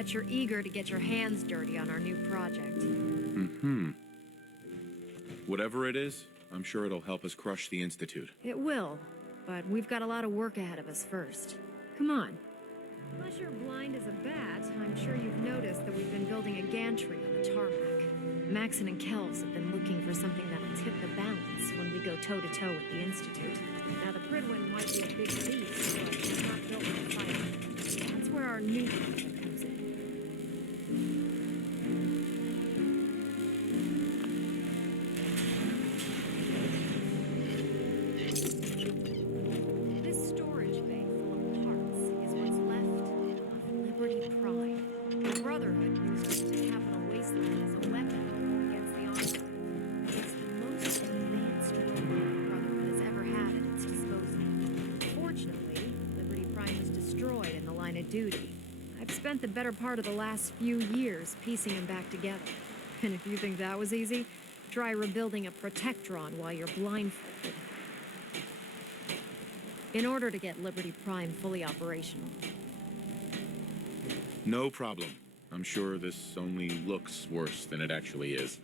bet you're eager to get your hands dirty on our new project. Mm-hmm. Whatever it is, I'm sure it'll help us crush the Institute. It will, but we've got a lot of work ahead of us first. Come on. Unless you're blind as a bat, I'm sure you've noticed that we've been building a gantry on the tarmac. Maxon and Kells have been looking for something that'll tip the balance when we go toe-to-toe with the Institute. Now, the Prydwen might be a big beast, but it's not built with fire. That's where our new project comes in. This storage bay full of parts is what's left of Liberty Prime. The Brotherhood used the Capital Wasteland as a weapon against the Envoy. It's the most advanced robot the Brotherhood has ever had at its disposal. Fortunately, Liberty Prime was destroyed in the line of duty. I've spent the better part of the last few years piecing them back together. And if you think that was easy, try rebuilding a Protectron while you're blindfolded. In order to get Liberty Prime fully operational. No problem. I'm sure this only looks worse than it actually is.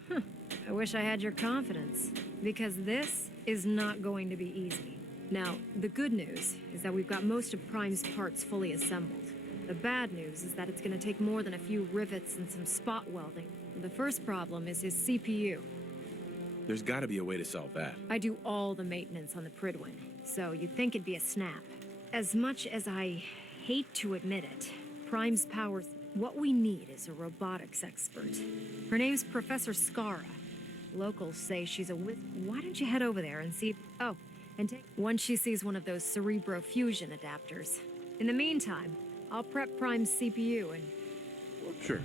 I wish I had your confidence, because this is not going to be easy. Now, the good news is that we've got most of Prime's parts fully assembled. The bad news is that it's going to take more than a few rivets and some spot welding. The first problem is his CPU. There's gotta be a way to solve that. I do all the maintenance on the Prydwen, so you'd think it'd be a snap. As much as I hate to admit it, Prime's powers... What we need is a robotics expert. Her name's Professor Skara. Locals say she's a Why don't you head over there and see... Oh, and once she sees one of those Cerebro fusion adapters. In the meantime, I'll prep Prime's CPU and... Sure.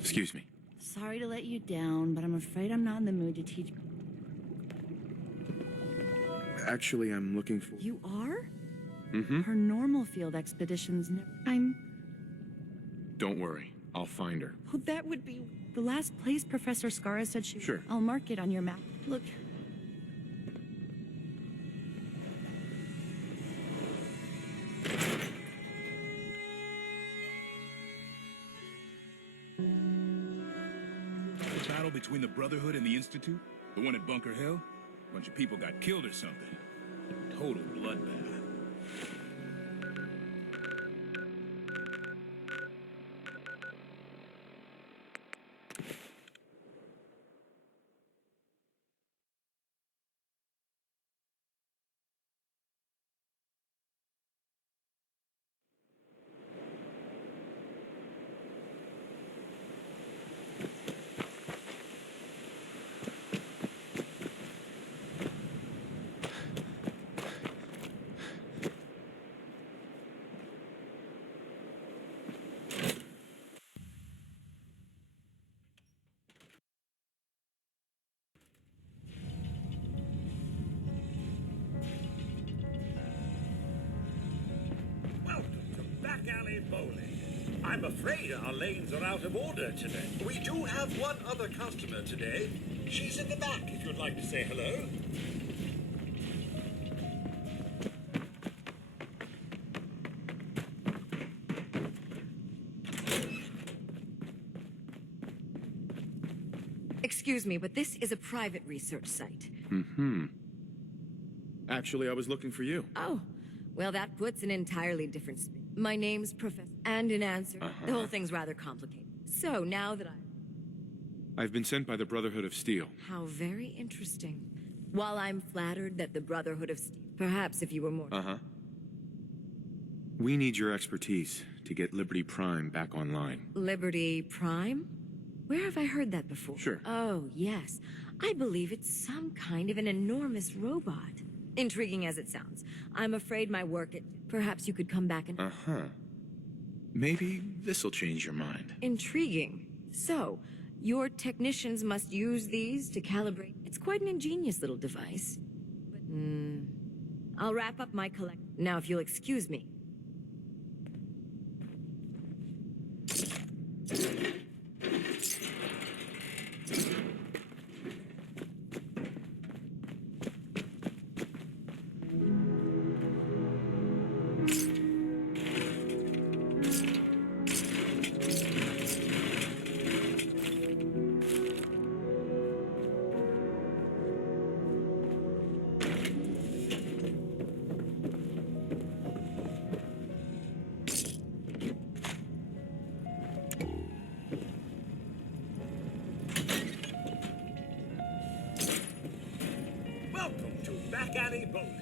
Excuse me. Sorry to let you down, but I'm afraid I'm not in the mood to teach. Actually, I'm looking for... You are? Mm-hmm. Her normal field expeditions never... Don't worry. I'll find her. Oh, that would be the last place Professor Skara said she... Sure. I'll mark it on your map. Look. The battle between the Brotherhood and the Institute? The one at Bunker Hill? A bunch of people got killed or something. Total bloodbath. Back alley bowling. I'm afraid our lanes are out of order today. We do have one other customer today. She's in the back if you'd like to say hello. Excuse me, but this is a private research site. Mm-hmm. Actually, I was looking for you. Oh, well, that puts an entirely different spin. My name's Professor... And in answer, the whole thing's rather complicated. So, now that I've been sent by the Brotherhood of Steel. How very interesting. While I'm flattered that the Brotherhood of Steel, perhaps if you were more... Uh-huh. We need your expertise to get Liberty Prime back online. Liberty Prime? Where have I heard that before? Sure. Oh, yes. I believe it's some kind of an enormous robot. Intriguing as it sounds. I'm afraid my work at... Perhaps you could come back and... Uh-huh. Maybe this'll change your mind. Intriguing. So, your technicians must use these to calibrate... It's quite an ingenious little device. But, I'll wrap up my collect... Now, if you'll excuse me. Welcome to Back Alley Bowling.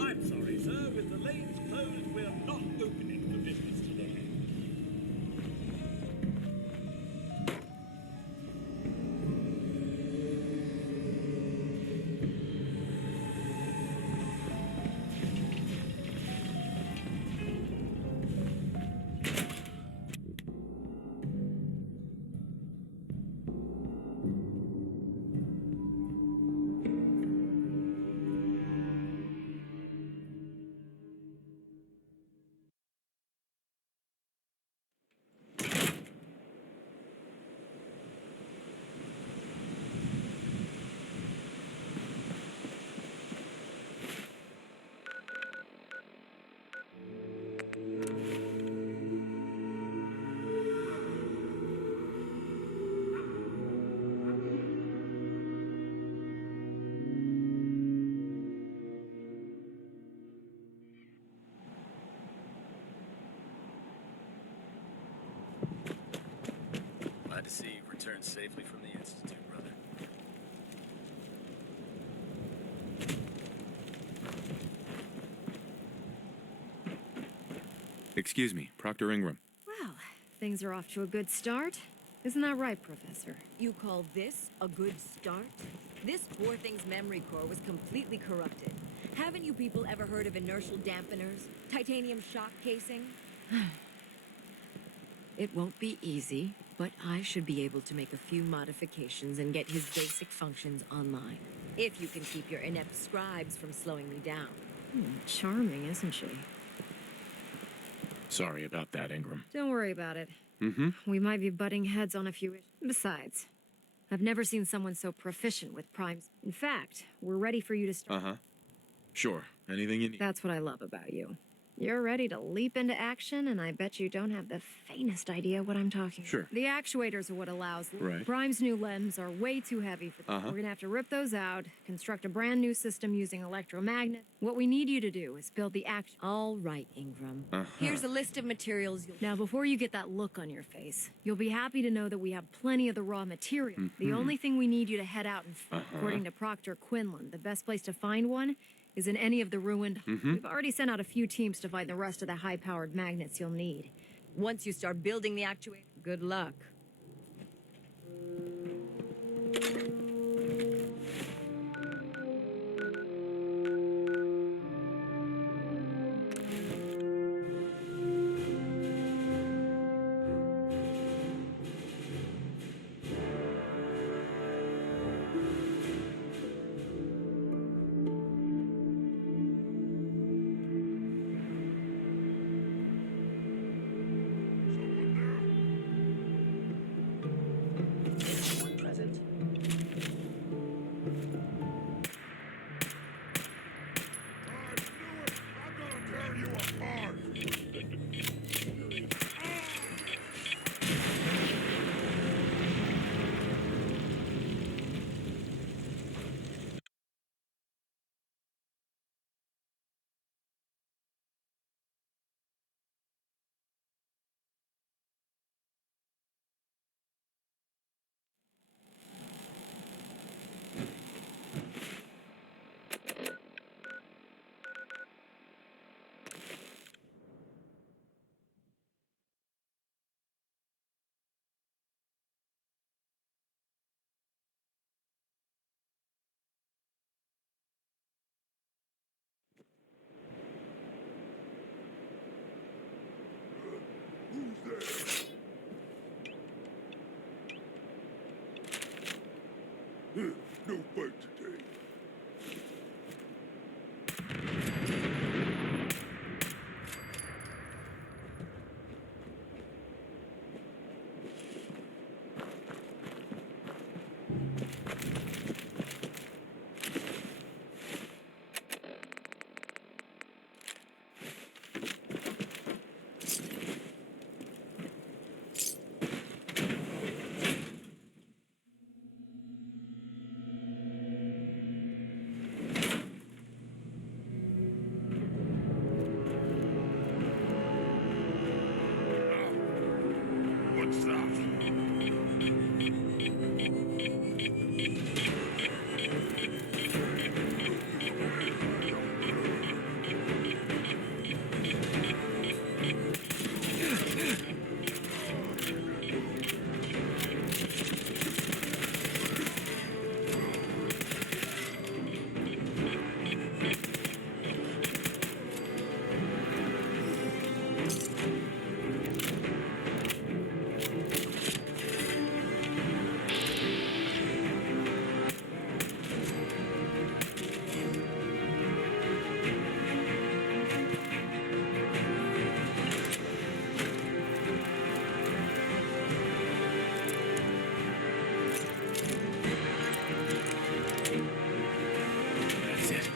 I'm sorry, sir. With the lanes closed, we're not opening for business today. Glad to see you've returned safely from the Institute, brother. Excuse me, Proctor Ingram. Well, things are off to a good start. Isn't that right, Professor? You call this a good start? This poor thing's memory core was completely corrupted. Haven't you people ever heard of inertial dampeners? Titanium shock casing? It won't be easy, but I should be able to make a few modifications and get his basic functions online. If you can keep your inept scribes from slowing me down. Charming, isn't she? Sorry about that, Ingram. Don't worry about it. Mm-hmm. We might be butting heads on a few issues. Besides, I've never seen someone so proficient with primes. In fact, we're ready for you to start. Uh-huh. Sure. Anything you need. That's what I love about you. You're ready to leap into action, and I bet you don't have the faintest idea what I'm talking Sure. about. The actuators are what allows... Right. Prime's new limbs are way too heavy for... Uh-huh. We're gonna have to rip those out, construct a brand new system using electromagnets. What we need you to do is build the action... All right, Ingram. Uh-huh. Here's a list of materials you'll... Now, before you get that look on your face, you'll be happy to know that we have plenty of the raw material. The only thing we need you to head out and... According to Proctor Quinlan, the best place to find one is in any of the ruined... We've already sent out a few teams to find the rest of the high-powered magnets you'll need. Once you start building the actuator, good luck. No fight today. What's that? That's it.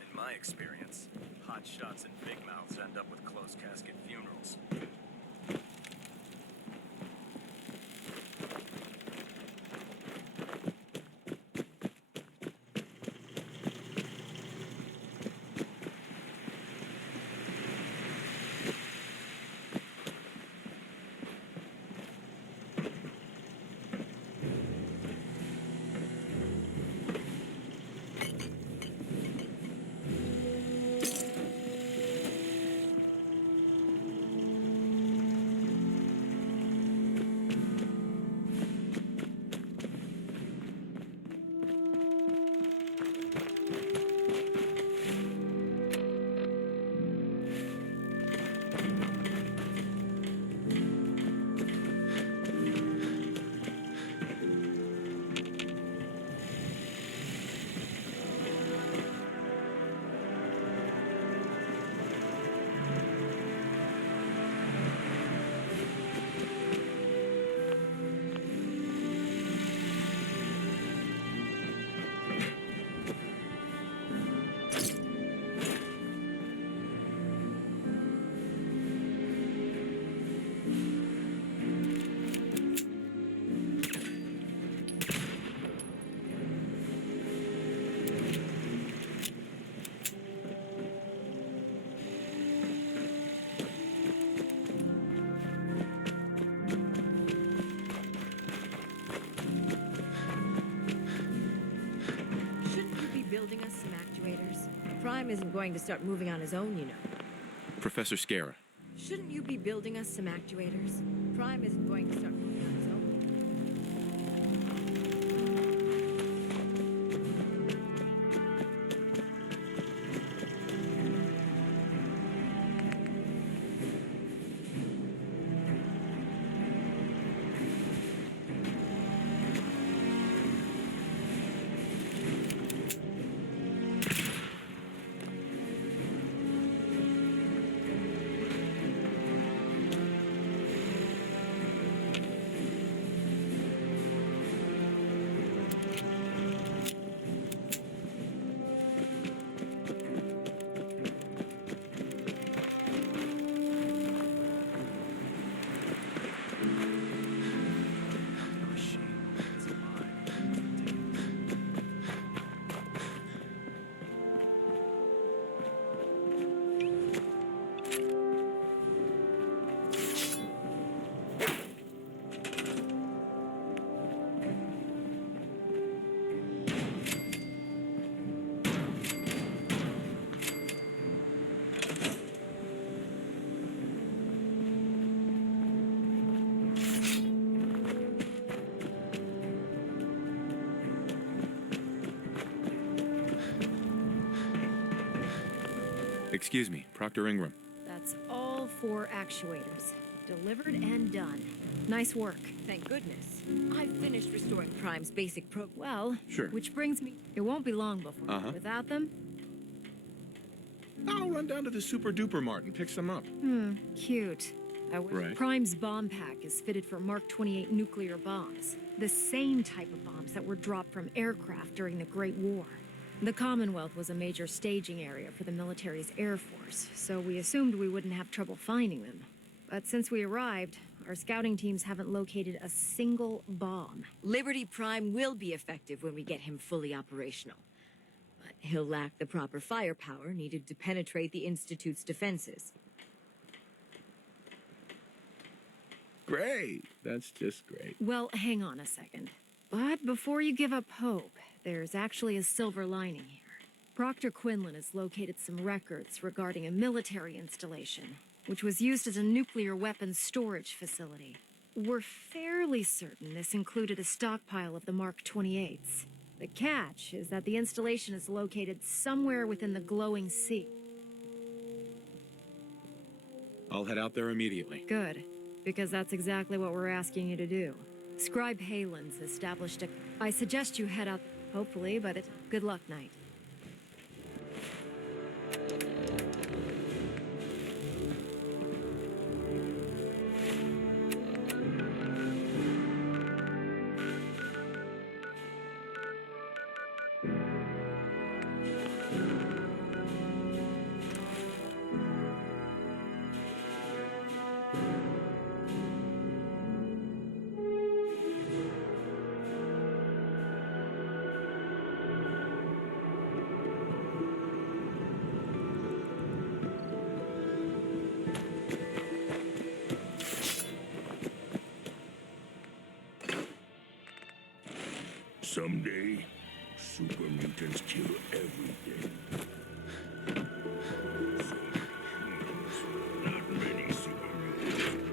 In my experience, hot shots and big mouths end up with closed casket funerals. Prime isn't going to start moving on his own, you know. Professor Scara. Shouldn't you be building us some actuators? Prime isn't going to start moving on his own. No shame. It's alive. Excuse me, Proctor Ingram. That's all 4 actuators. Delivered and done. Nice work. Thank goodness. I've finished restoring Prime's basic Well, Sure. which brings me... It won't be long before... Uh-huh. Without them? I'll run down to the Super Duper Mart and pick some up. Cute. Right. Prime's bomb pack is fitted for Mark 28 nuclear bombs. The same type of bombs that were dropped from aircraft during the Great War. The Commonwealth was a major staging area for the military's Air Force, so we assumed we wouldn't have trouble finding them. But since we arrived, our scouting teams haven't located a single bomb. Liberty Prime will be effective when we get him fully operational. But he'll lack the proper firepower needed to penetrate the Institute's defenses. Great. That's just great. Well, hang on a second. But before you give up hope, there's actually a silver lining here. Proctor Quinlan has located some records regarding a military installation, which was used as a nuclear weapons storage facility. We're fairly certain this included a stockpile of the Mark 28s. The catch is that the installation is located somewhere within the glowing sea. I'll head out there immediately. Good, because that's exactly what we're asking you to do. Scribe Halen's established a... I suggest you head out, hopefully, but good luck, Knight. Someday, super mutants kill everything. Not many super mutants.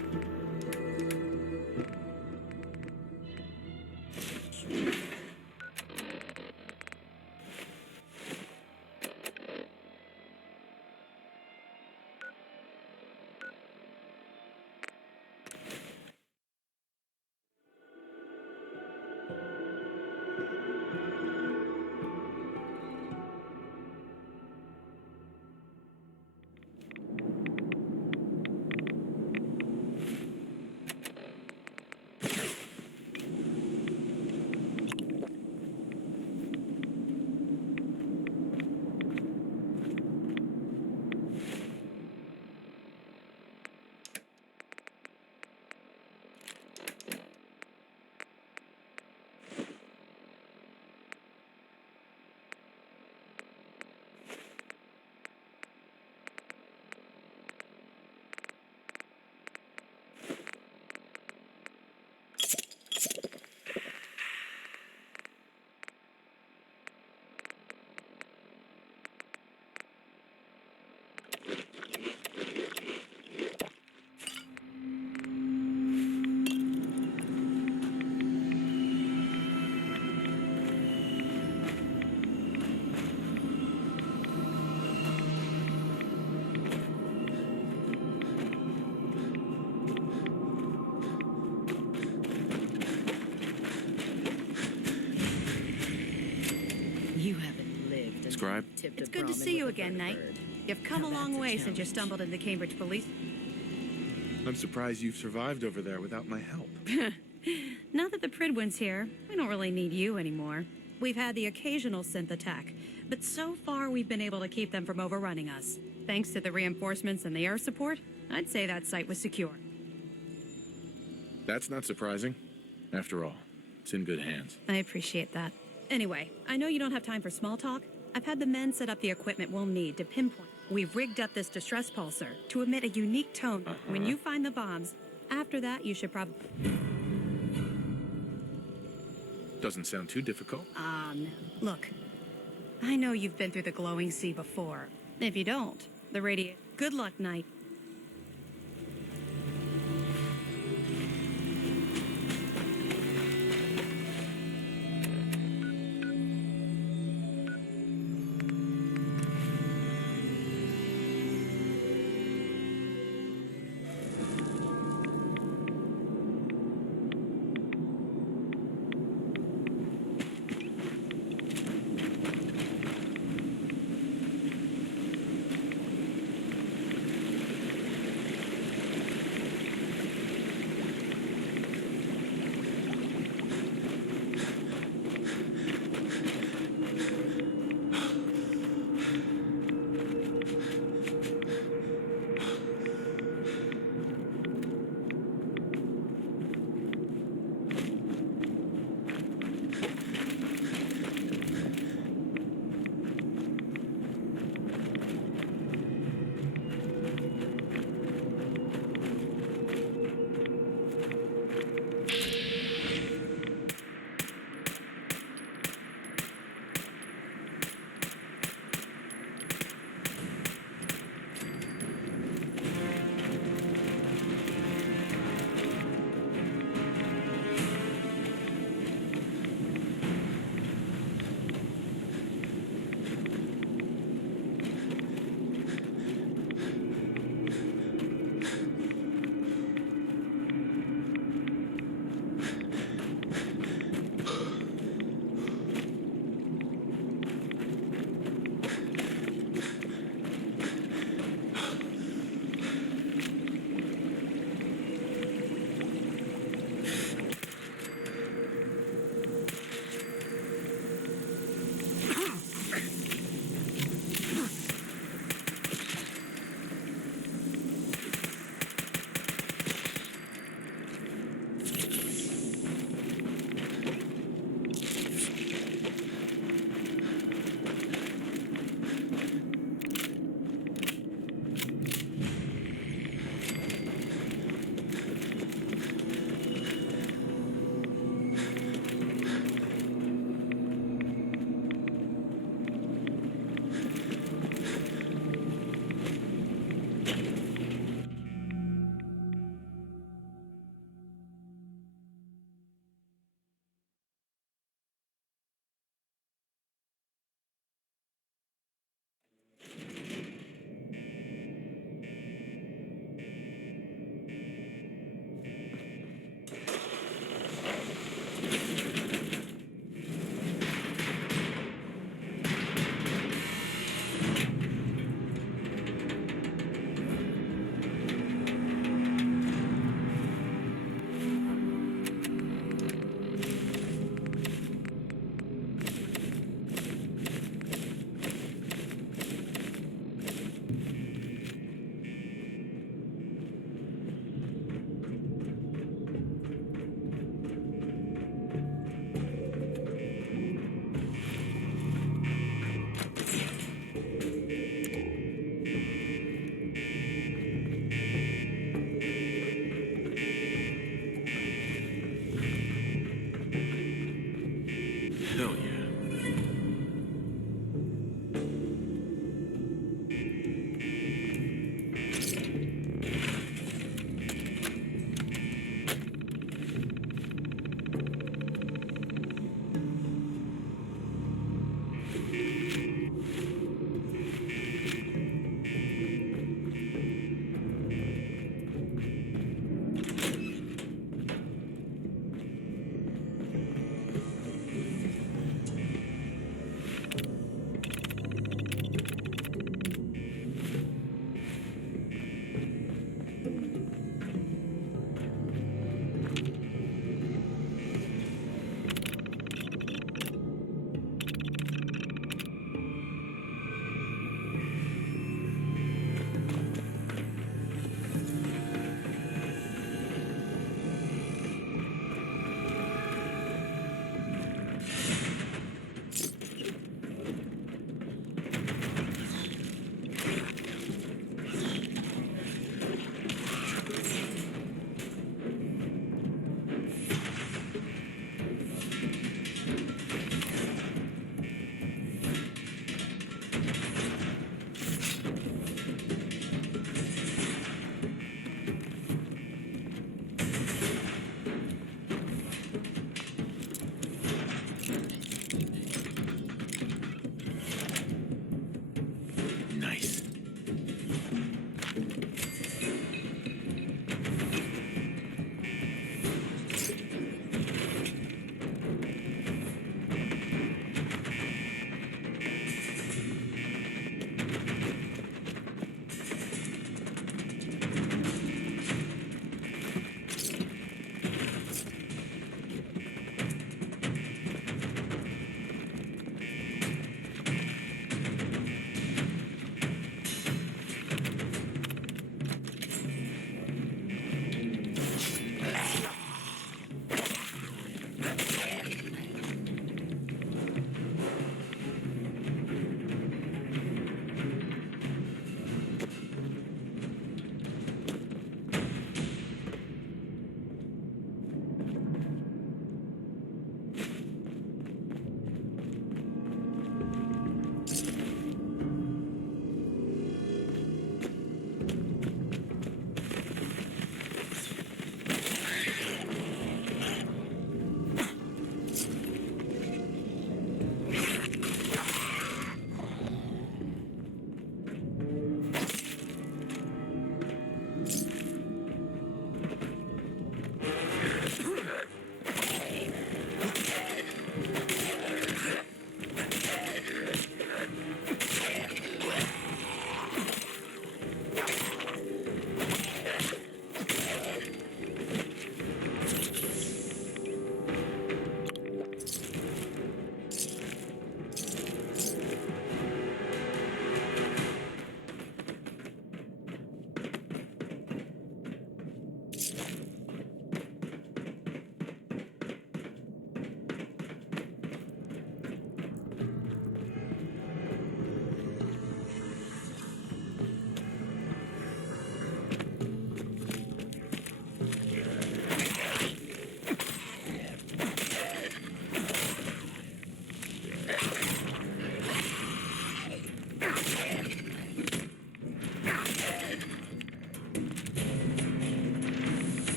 tipped It's a good to Brahmin see you with a again, Knight. bird. You've come Now a long that's a way since you challenge. stumbled into Cambridge Police. I'm surprised you've survived over there without my help. Now that the Pridwin's here, we don't really need you anymore. We've had the occasional synth attack, but so far we've been able to keep them from overrunning us. Thanks to the reinforcements and the air support, I'd say that site was secure. That's not surprising. After all, it's in good hands. I appreciate that. Anyway, I know you don't have time for small talk. I've had the men set up the equipment we'll need to pinpoint. We've rigged up this distress pulsar to emit a unique tone. When you find the bombs, after that you should probably... Doesn't sound too difficult. No. Look, I know you've been through the glowing sea before. If you don't, the radiation... Good luck, Knight.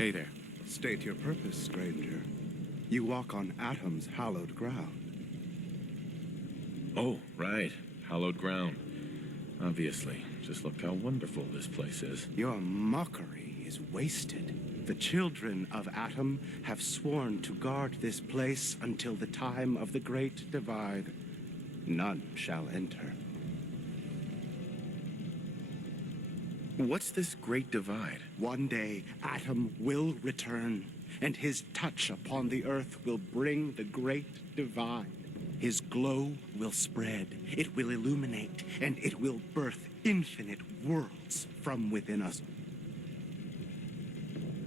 Hey there. State your purpose, stranger. You walk on Atom's hallowed ground. Oh, right. Hallowed ground. Obviously. Just look how wonderful this place is. Your mockery is wasted. The children of Atom have sworn to guard this place until the time of the Great Divide. None shall enter. What's this Great Divide? One day, Atom will return, and his touch upon the earth will bring the Great Divide. His glow will spread, it will illuminate, and it will birth infinite worlds from within us.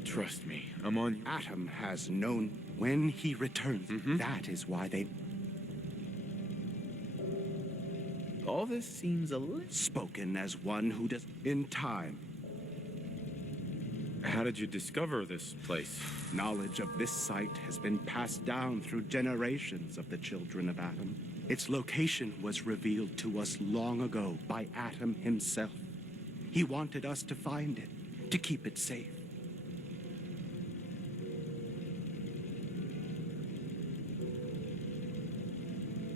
Trust me, I'm on you. Atom has known when he returns. That is why they... All this seems a little... Spoken as one who does... In time, How did you discover this place? knowledge of this site has been passed down through generations of the children of Atom. Its location was revealed to us long ago by Atom himself. He wanted us to find it, to keep it safe.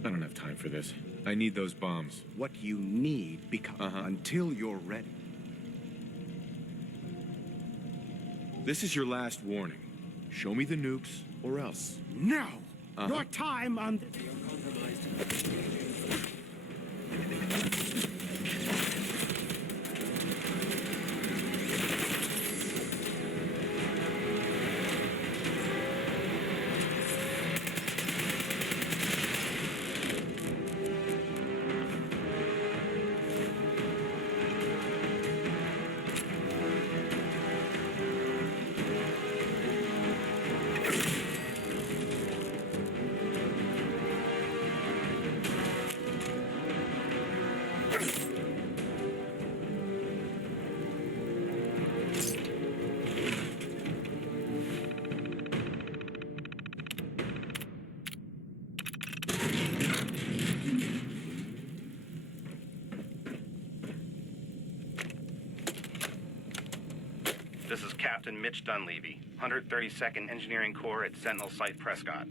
I don't have time for this. I need those bombs. What you need becomes until you're ready. This is your last warning. Show me the nukes, or else. Now! Your time on... This is Captain Mitch Dunleavy, 132nd Engineering Corps at Sentinel Site Prescott.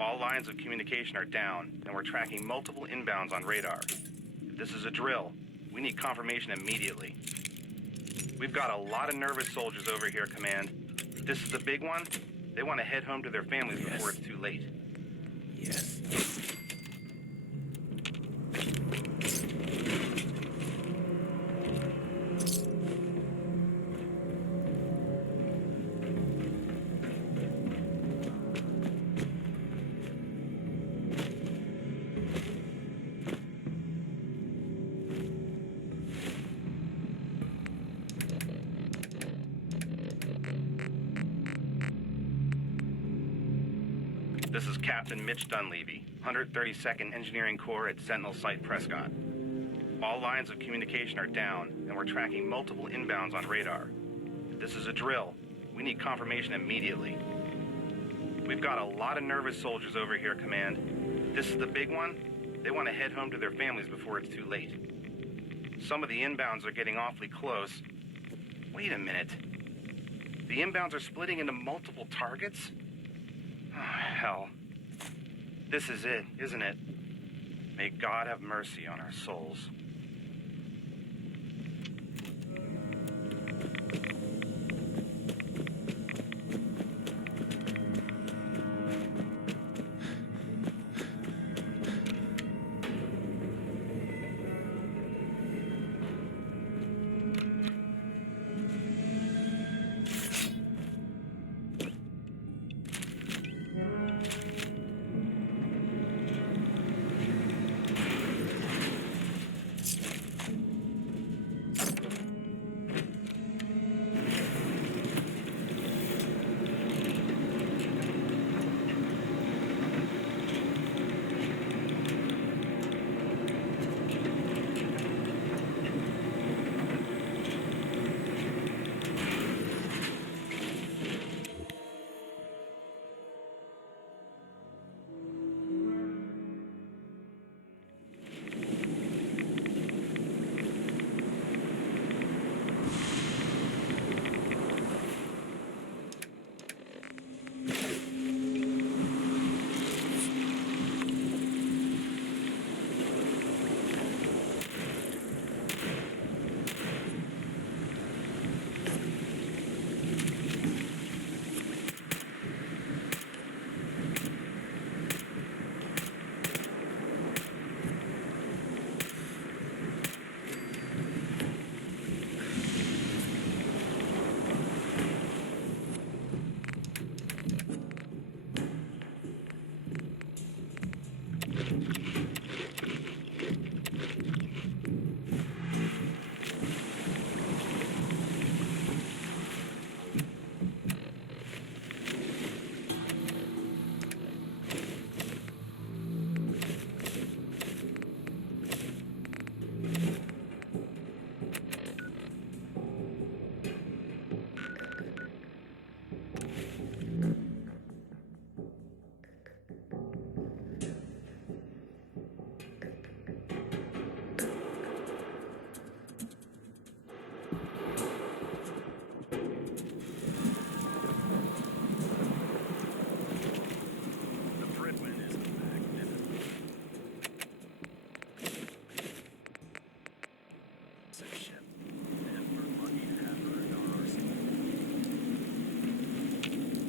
All lines of communication are down, and we're tracking multiple inbounds on radar. If this is a drill, we need confirmation immediately. We've got a lot of nervous soldiers over here, Command. If this is the big one, they want to head home to their families before it's too late. Yes. This is Captain Mitch Dunleavy, 132nd Engineering Corps at Sentinel Site Prescott. All lines of communication are down, and we're tracking multiple inbounds on radar. If this is a drill, we need confirmation immediately. We've got a lot of nervous soldiers over here, Command. If this is the big one, they want to head home to their families before it's too late. Some of the inbounds are getting awfully close. Wait a minute. The inbounds are splitting into multiple targets? Oh, hell. This is it, isn't it? May God have mercy on our souls.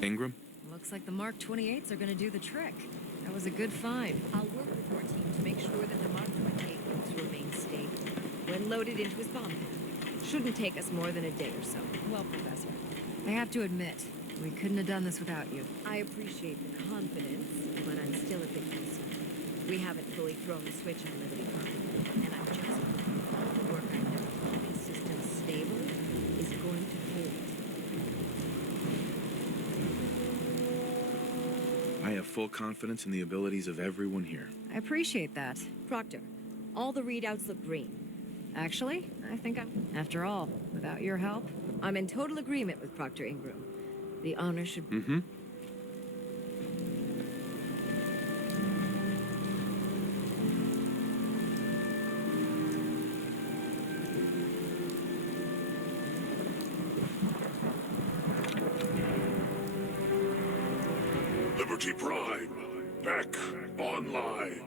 Ingram? Looks like the Mark 28s are gonna do the trick. That was a good find. I'll work with your team to make sure that the Mark 28 will remain stable when loaded into his bomb pack. Shouldn't take us more than a day or so. Well, Professor, I have to admit, we couldn't have done this without you. I appreciate the confidence, but I'm still a bit concerned. We haven't fully thrown the switch on Liberty Prime, and I'm just all the work I've done to keep the system stable is going to hold. I have full confidence in the abilities of everyone here. I appreciate that. Proctor, all the readouts look green. Actually, I think after all, without your help, I'm in total agreement with Proctor Ingram. The honor should... Mm-hmm. Liberty Prime, back online.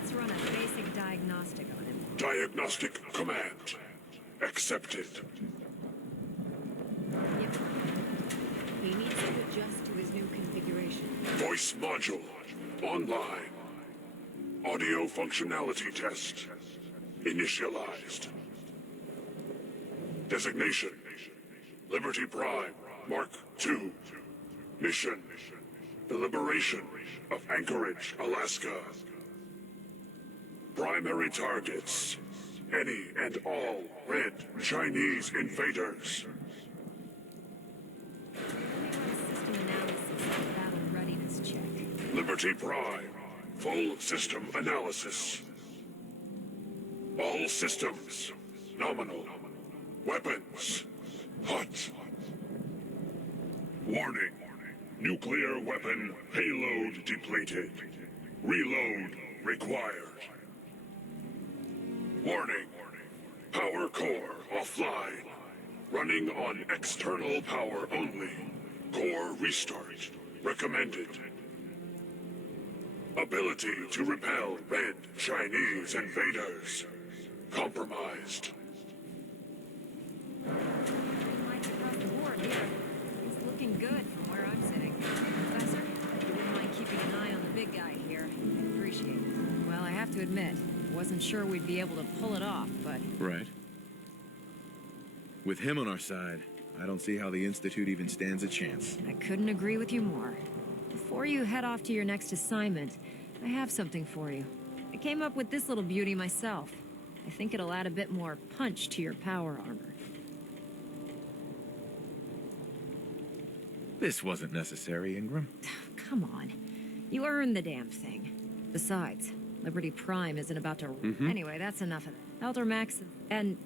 Let's run a basic diagnostic on him. Diagnostic command accepted. He needs to adjust to his new configuration. Voice module online. Audio functionality test initialized. Designation: Liberty Prime Mark II. Mission: the liberation of Anchorage, Alaska. Primary targets: any and all red Chinese invaders. System analysis and battle readiness check. Liberty Prime, full system analysis. All systems nominal. Weapons hot. Warning. Nuclear weapon payload depleted. Reload required. Warning. Power core offline. Running on external power only. Core restart recommended. Ability to repel red Chinese invaders compromised. Lights across the board here. It's looking good from where I'm sitting. Professor, you wouldn't mind keeping an eye on the big guy here. I'd appreciate it. Well, I have to admit, wasn't sure we'd be able to pull it off, but... Right. With him on our side, I don't see how the Institute even stands a chance. I couldn't agree with you more. Before you head off to your next assignment, I have something for you. I came up with this little beauty myself. I think it'll add a bit more punch to your power armor. This wasn't necessary, Ingram. Come on. You earned the damn thing. Besides, Liberty Prime isn't about to... Anyway, that's enough of that. Elder Max and...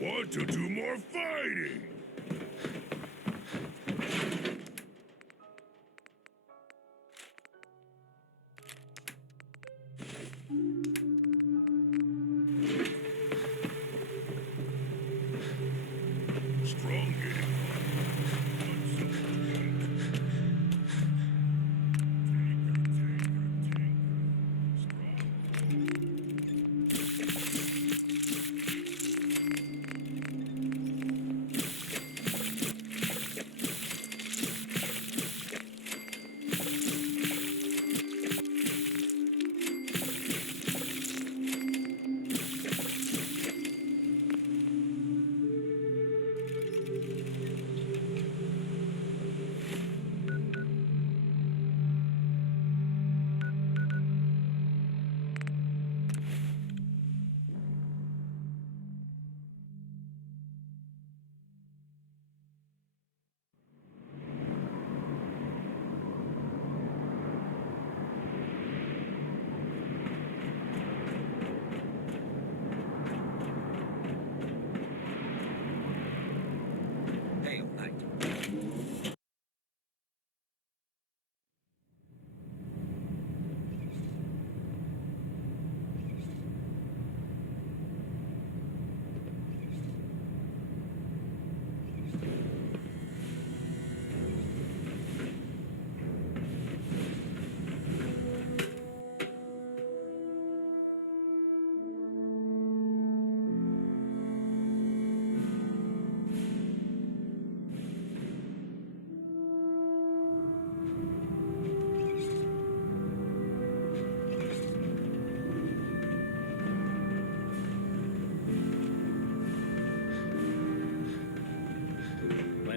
Want to do more fighting? Strong game.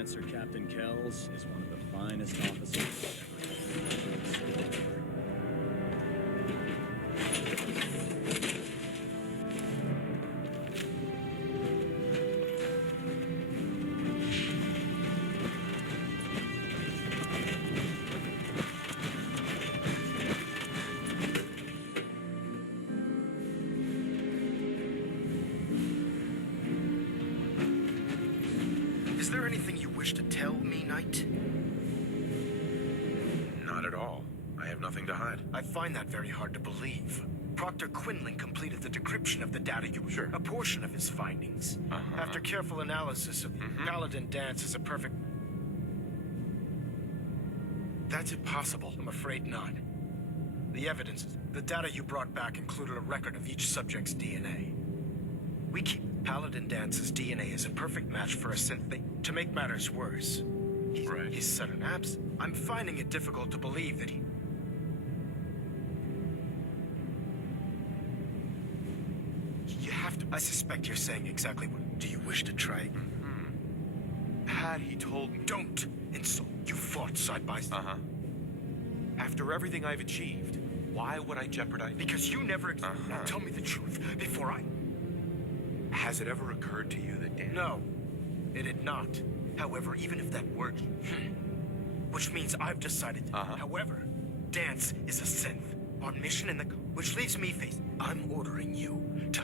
Dancer Captain Kells is one of the finest officers I've ever seen. Is there anything you wish to tell me, Knight? Not at all. I have nothing to hide. I find that very hard to believe. Proctor Quinlan completed the decryption of the data you... Sure. A portion of his findings. After careful analysis of Paladin Dance is a perfect... That's impossible. I'm afraid not. The evidence, the data you brought back included a record of each subject's DNA. We keep... Paladin Dance's DNA is a perfect match for a synth. To make matters worse, he's sudden absence. I'm finding it difficult to believe that he... You have to... I suspect you're saying exactly what... Do you wish to try? Had he told me... Don't insult. You fought side by side. After everything I've achieved, why would I jeopardize... Because you never... Now tell me the truth before I... Has it ever occurred to you that Dan... No, it had not. However, even if that were... Which means I've decided... However, Dance is a synth on mission in the... Which leaves me faced. I'm ordering you to...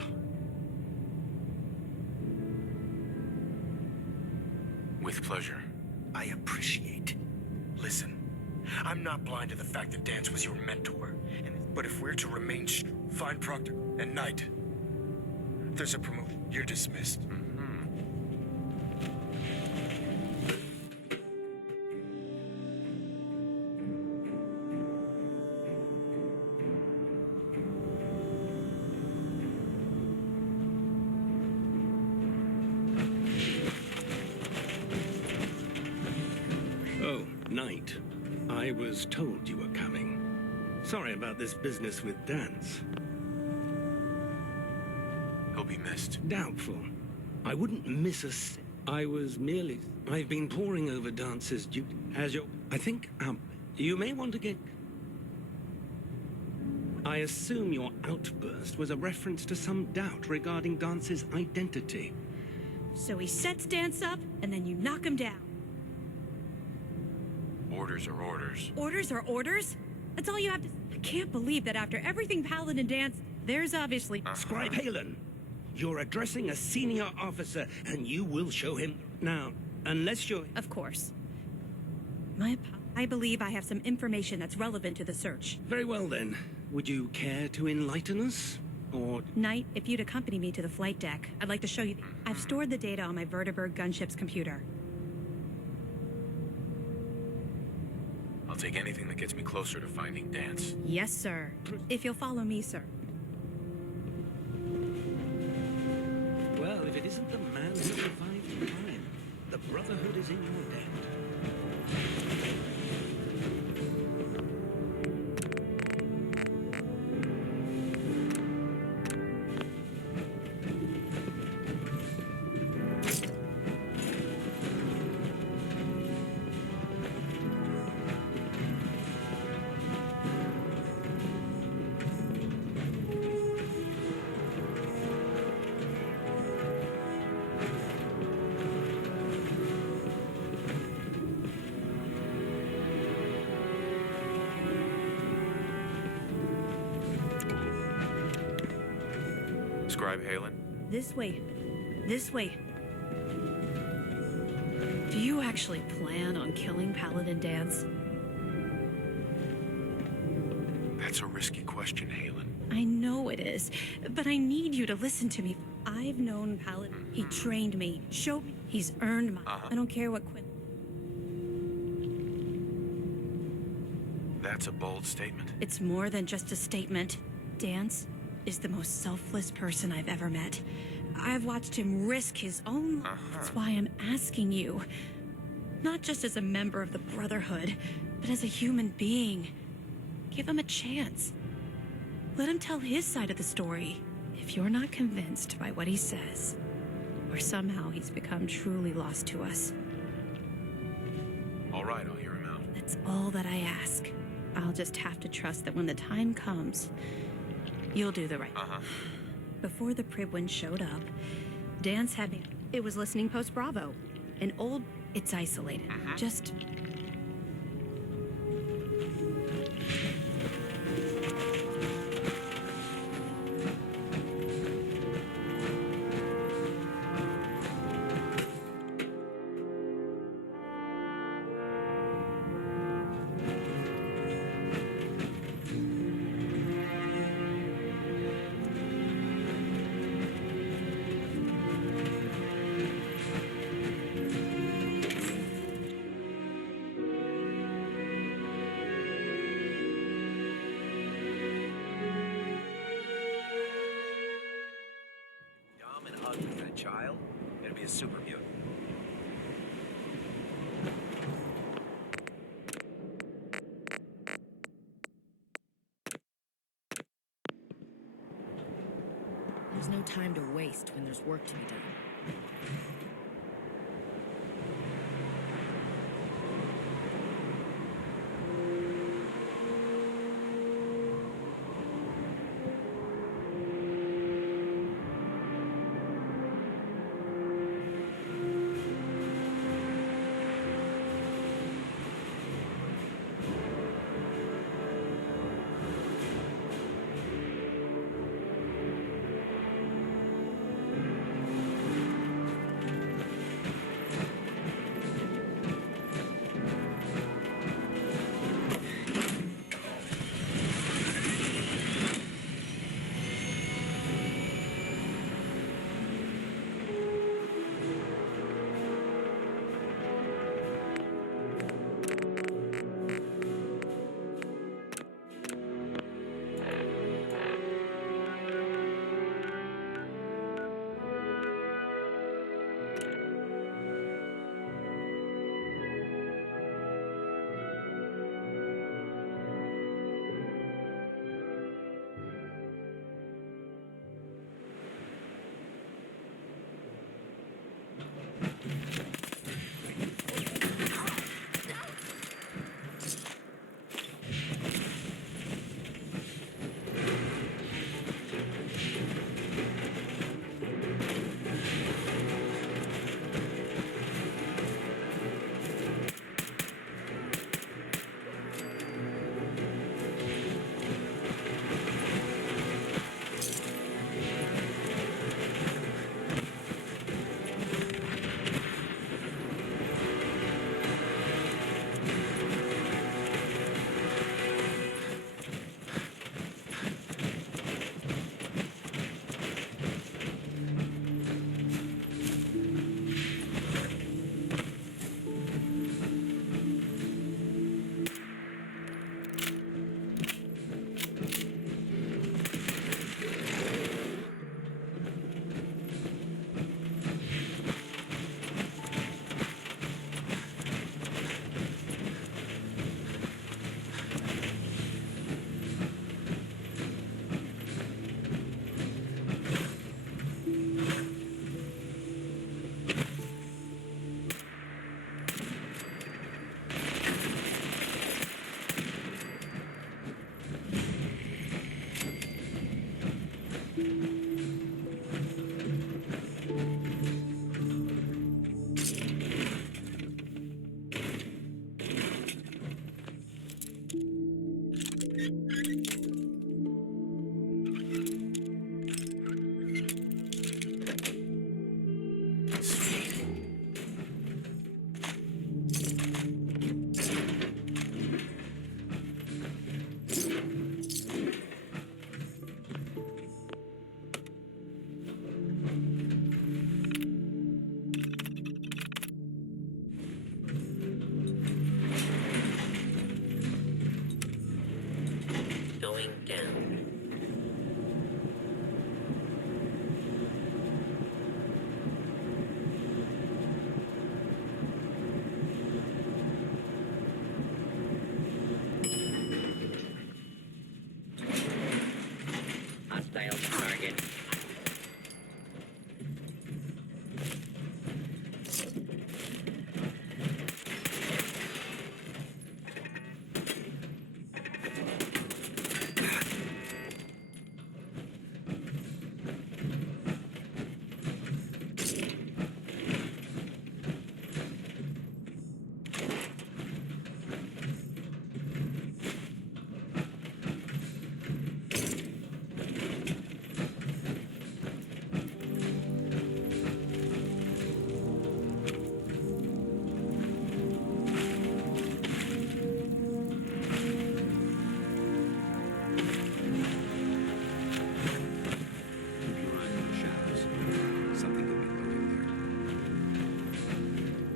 With pleasure. I appreciate. Listen, I'm not blind to the fact that Dance was your mentor. But if we're to remain... Find Proctor and Knight... There's a promotion. You're dismissed. Oh, Knight. I was told you were coming. Sorry about this business with Dance. He'll be missed. Doubtful. I wouldn't miss a I was merely... I've been poring over Dance's duty as your... I think, you may want to get... I assume your outburst was a reference to some doubt regarding Dance's identity. So he sets Dance up, and then you knock him down. Orders are orders. Orders are orders? That's all you have to... I can't believe that after everything Paladin Dance, there's obviously... Scribe Halen, you're addressing a senior officer, and you will show him... Now, unless you're... Of course. I believe I have some information that's relevant to the search. Very well, then. Would you care to enlighten us? Or... Knight, if you'd accompany me to the flight deck, I'd like to show you... I've stored the data on my Vertibird gunship's computer. I'll take anything that gets me closer to finding Dance. Yes, sir. If you'll follow me, sir. Well, if it isn't the man who survived the crime, the Brotherhood is in your debt. Scribe Halen? This way. This way. Do you actually plan on killing Paladin Dance? That's a risky question, Halen. I know it is, but I need you to listen to me. I've known Paladin. He trained me, showed me. He's earned my... I don't care what Quinn... That's a bold statement. It's more than just a statement. Dance is the most selfless person I've ever met. I've watched him risk his own life. That's why I'm asking you. Not just as a member of the Brotherhood, but as a human being. Give him a chance. Let him tell his side of the story. If you're not convinced by what he says, or somehow he's become truly lost to us, All right, I'll hear him out. That's all that I ask. I'll just have to trust that when the time comes, you'll do the right. Before the Pribwin showed up, Dance had me. It was listening post Bravo. An old. It's isolated. Just. Dumb and ugly and a child, it'd be a super mutant. There's no time to waste when there's work to be done.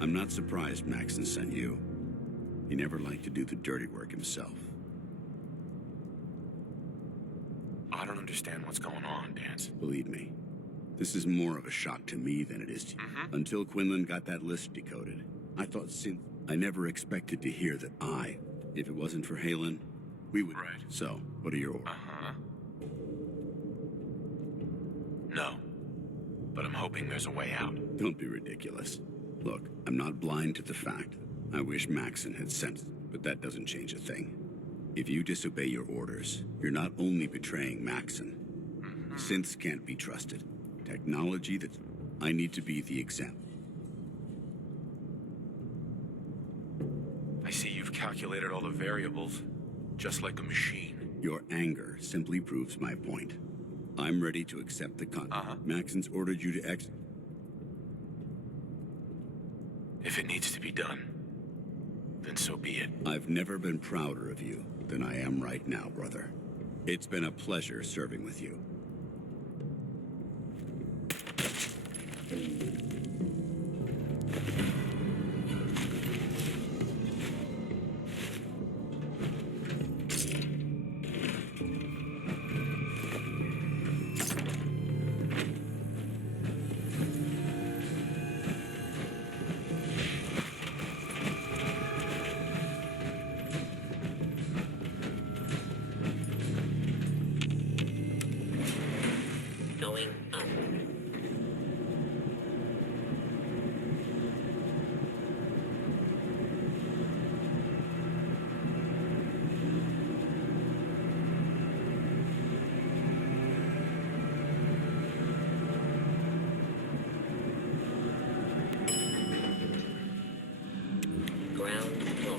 I'm not surprised Maxon sent you. He never liked to do the dirty work himself. I don't understand what's going on, Dance. Believe me, this is more of a shock to me than it is to you. Until Quinlan got that list decoded, I thought I never expected to hear that if it wasn't for Halen, we would. Right. So, what are your orders? No. But I'm hoping there's a way out. Don't be ridiculous. Look, I'm not blind to the fact. I wish Maxon had sent, but that doesn't change a thing. If you disobey your orders, you're not only betraying Maxon. Synths can't be trusted. Technology that I need to be the example. I see you've calculated all the variables, just like a machine. Your anger simply proves my point. I'm ready to accept the Maxon's ordered you to exit. If it needs to be done, then so be it. I've never been prouder of you than I am right now, brother. It's been a pleasure serving with you. Going up. Ground floor.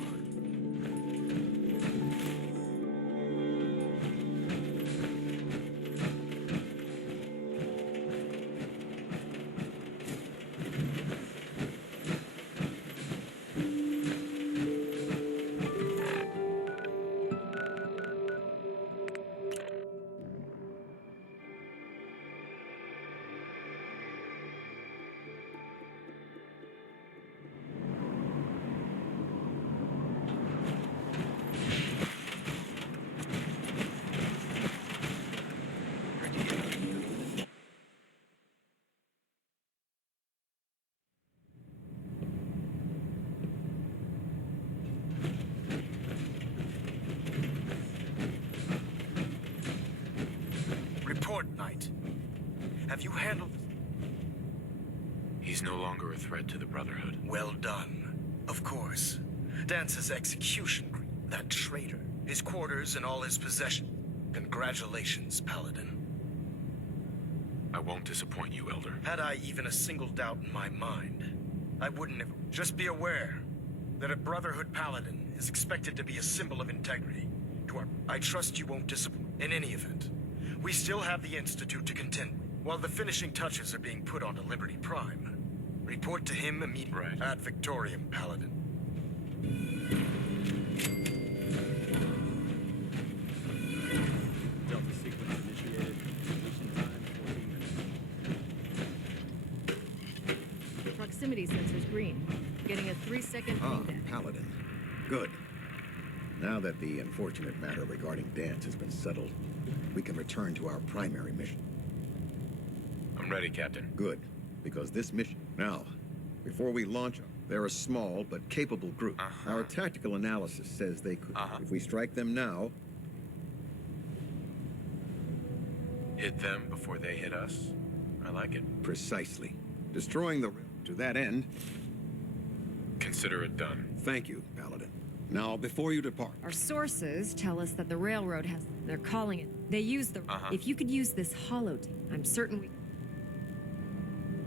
Report, Knight. Have you handled... He's no longer a threat to the Brotherhood. Well done. Of course. Dance's execution, that traitor, his quarters and all his possessions. Congratulations, Paladin. I won't disappoint you, Elder. Had I even a single doubt in my mind, I wouldn't have... Just be aware that a Brotherhood Paladin is expected to be a symbol of integrity. I trust you won't disappoint. In any event, we still have the Institute to contend with, while the finishing touches are being put onto Liberty Prime. Report to him immediately. Right. Ad Victoriam, Paladin. Delta sequence initiated. Completion time 14 minutes. Proximity sensor's green. Getting a 3-second ping. Paladin. Good. Now that the unfortunate matter regarding Dance has been settled, we can return to our primary mission. I'm ready, Captain. Good, because this mission... Now, before we launch, they're a small but capable group. Our tactical analysis says they could. If we strike them now... Hit them before they hit us? I like it. Precisely. Destroying the... To that end... Consider it done. Thank you, Paladin. Now, before you depart... Our sources tell us that the railroad has... They're calling it. They use the... If you could use this holotape, I'm certain we...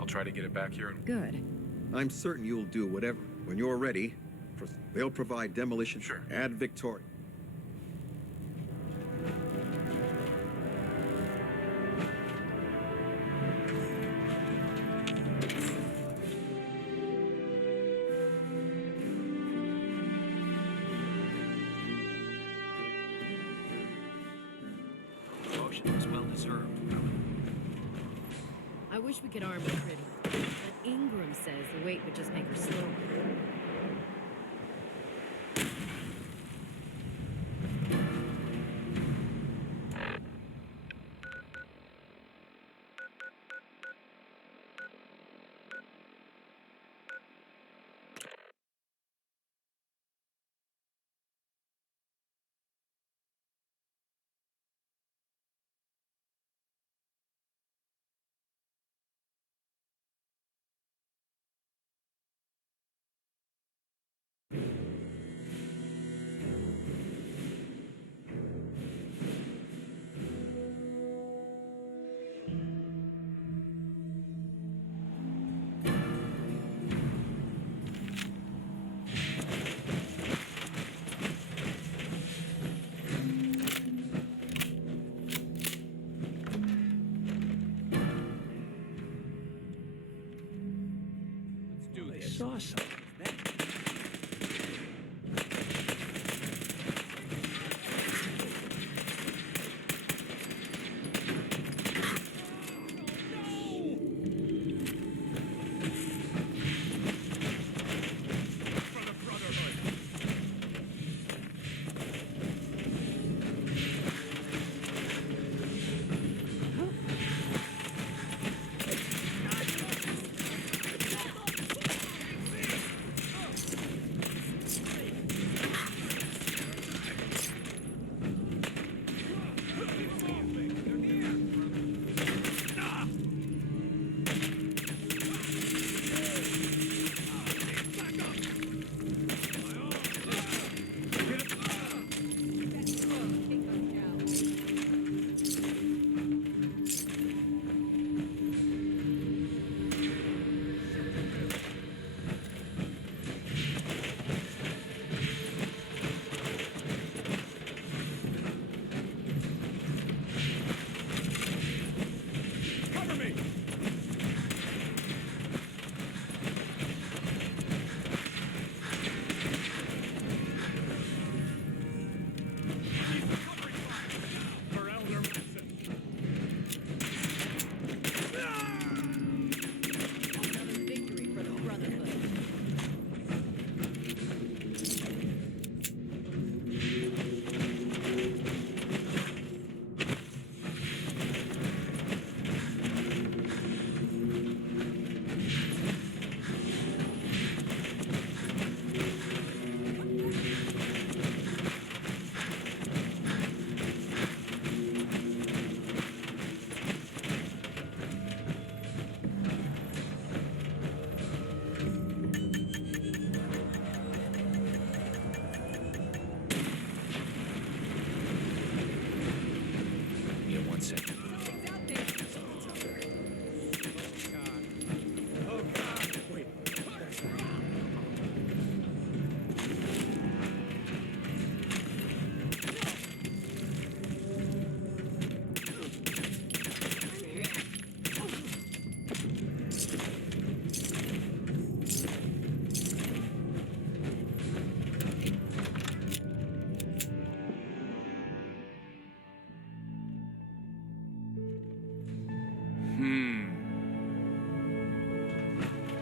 I'll try to get it back here. Good. I'm certain you'll do whatever. When you're ready, they'll provide demolition. Sure. Ad Victoriam. Promotion was well deserved. I wish we could arm the Prid. Ingram says the weight would just make her slower. Saw something.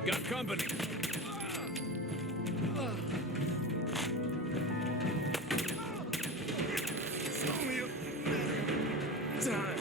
Got company. It's only a matter of time.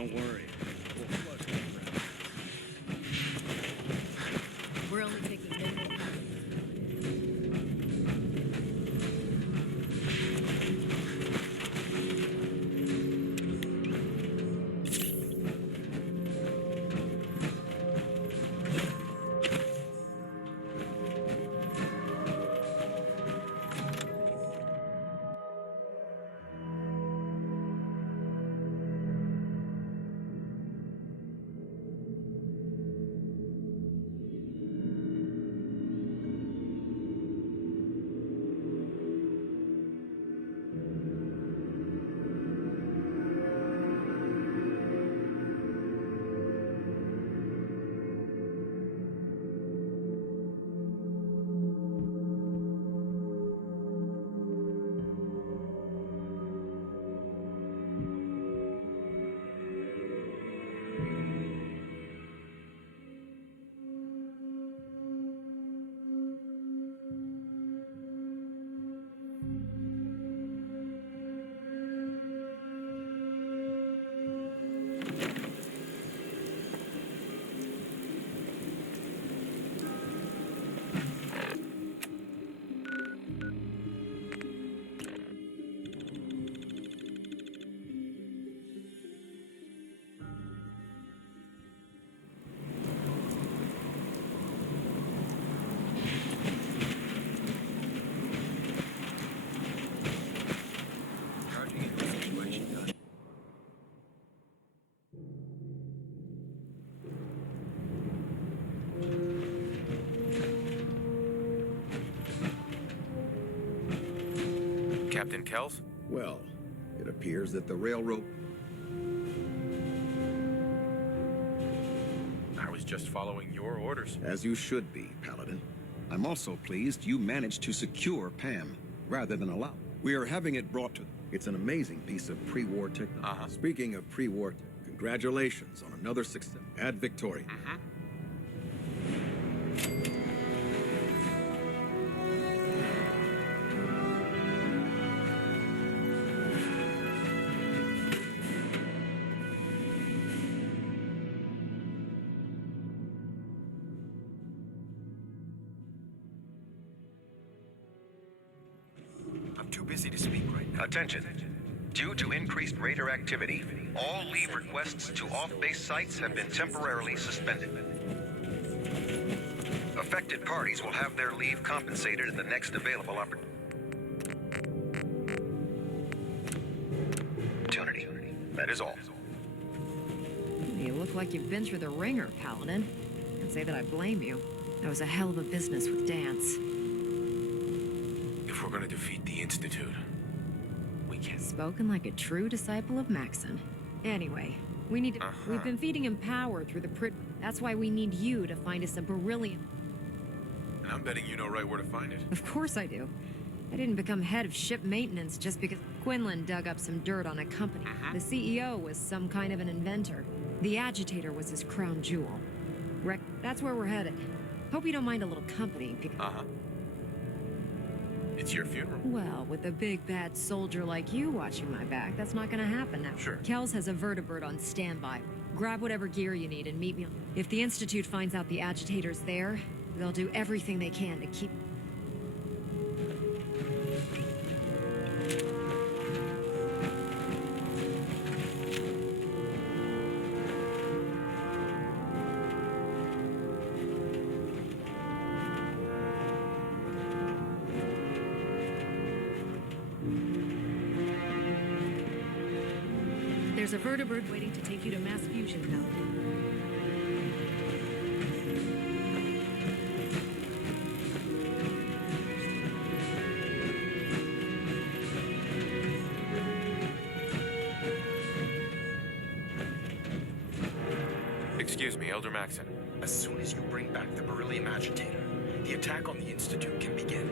Don't worry. We'll flush that around. We're only taking minimal cover. Captain Kells? Well, it appears that the railroad... I was just following your orders. As you should be, Paladin. I'm also pleased you managed to secure Pam, rather than allow. We are having it brought to... It's an amazing piece of pre-war technology. Speaking of pre-war, congratulations on another success. Ad Victoria. I'm too busy to speak right now. Attention. Due to increased raider activity, all leave requests to off-base sites have been temporarily suspended. Affected parties will have their leave compensated in the next available opportunity. That is all. You look like you've been through the ringer, Paladin. Can't say that I blame you. That was a hell of a business with Dance. If we're gonna defeat the Institute, we can't. Spoken like a true disciple of Maxon. Anyway, we need to... We've been feeding him power through the That's why we need you to find us a beryllium. And I'm betting you know right where to find it. Of course I do. I didn't become head of ship maintenance just because Quinlan dug up some dirt on a company. The CEO was some kind of an inventor. The agitator was his crown jewel. That's where we're headed. Hope you don't mind a little company. It's your funeral. Well, with a big bad soldier like you watching my back, that's not gonna happen now. Sure. Kells has a vertibird on standby. Grab whatever gear you need and meet me. If the Institute finds out the agitator's there, they'll do everything they can to keep... There's a vertibird waiting to take you to mass fusion, Paladin. Excuse me, Elder Maxon. As soon as you bring back the beryllium agitator, the attack on the Institute can begin.